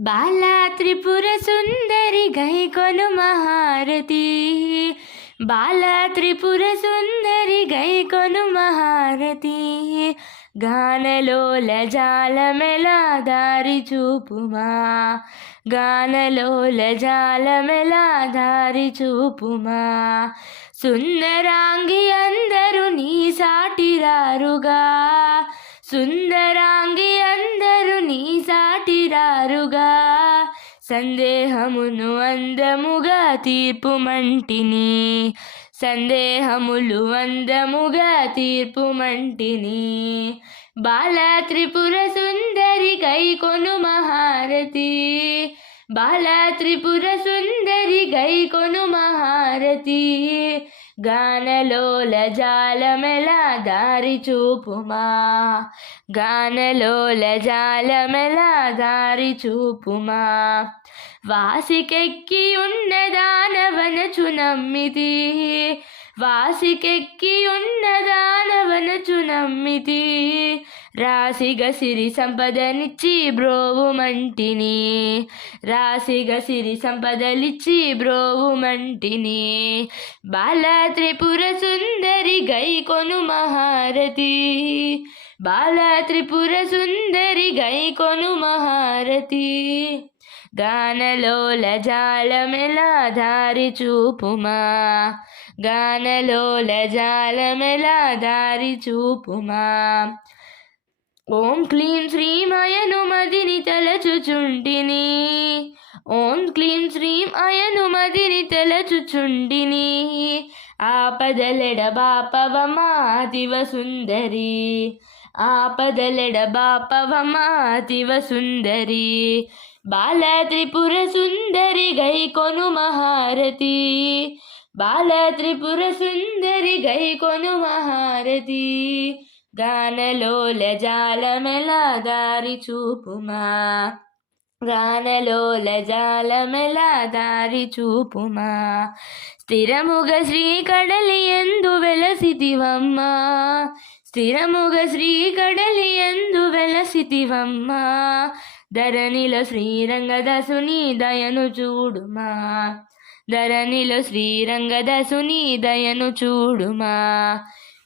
బాలా త్రిపుర సుందరి గైకొను మహారతి. బాలా త్రిపుర సుందరి గైకొను మహారతి. గానలోల జాలమెలా దారి చూపుమా. గానలోల జాలమెలా దారి చూపుమా. సుందరాంగి అందరూ నీ సాటిరారుగా. సుందరాంగి సాటిరారుగా సందేహమును అందముగా తీర్పు మంటిని సందేహములు అందముగా తీర్పు మంటిని బాల త్రిపుర సుందరి గైకొను మహారతి బాల త్రిపుర సుందరి గైకొను మహారతి గానలోల జాలమెలా దారి చూపుమా? గానలోల జాలమెలా దారి చూపుమా? వాసికెక్కి ఉన్న దానవనచు నమ్మితి. వాసికెక్కి ఉన్న దానవనచు నమ్మితి. రాశిగ సిరి సంపదనిచ్చి బ్రోవు మంటిని రాశిగ సిరి సంపదలిచ్చి బ్రోవు మంటిని బాల త్రిపుర సుందరి గైకొను మహారతి. బాల త్రిపుర సుందరి గైకొను మహారతి. గానలోల జాలమెలా దారి చూపుమా. గానలోల జాలమెలా దారి చూపుమా. ఓం క్లీం శ్రీం అయను మదిని తలచుచుంటిని ఓం క్లీం శ్రీం అయను మదిని తలచుచుంటిని ఆపదలెడ బాపవమా అతివ సుందరి ఆపదలెడ బాపవమా అతివ సుందరి బాల త్రిపుర సుందరి గై కొను మహారతి. బాల త్రిపుర సుందరి గై కొను మహారతి. గానలోల జాలమెలా దారి చూపుమా. గానలోల జాలమెలా దారి చూపుమా. స్థిరముగ శ్రీకడలి ఎందు వెలసితివమ్మా. స్థిరముగ శ్రీకడలి ఎందు వెలసితివమ్మా. ధరణిలో శ్రీరంగదసుని దయను చూడుమా. ధరణిలో శ్రీరంగదసుని దయను చూడుమా.